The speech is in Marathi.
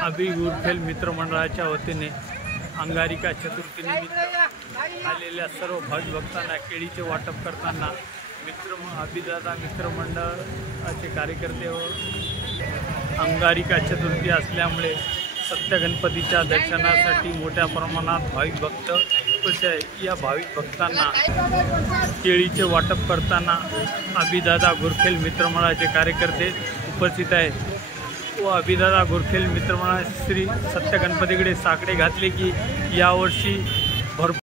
अभि गुरखेल मित्रमंडळाच्या वतीने अंगारिका चतुर्थीनिमित्त आलेल्या सर्व भक्तांना केळीचे वाटप करताना अभिदादा मित्रमंडळाचे कार्यकर्ते व अंगारिका चतुर्थी असल्यामुळे सत्य गणपतीच्या दर्शनासाठी मोठ्या प्रमाणात भाविक भक्त उपस्थित आहे। या भाविक भक्तांना केळीचे वाटप करताना अभिदादा गुरखेल मित्रमंडळाचे कार्यकर्ते उपस्थित आहेत व अभिदादा गुरखेल मित्रमंडळ श्री सत्य गणपतीकडे साकडे घातले की यावर्षी भरपूर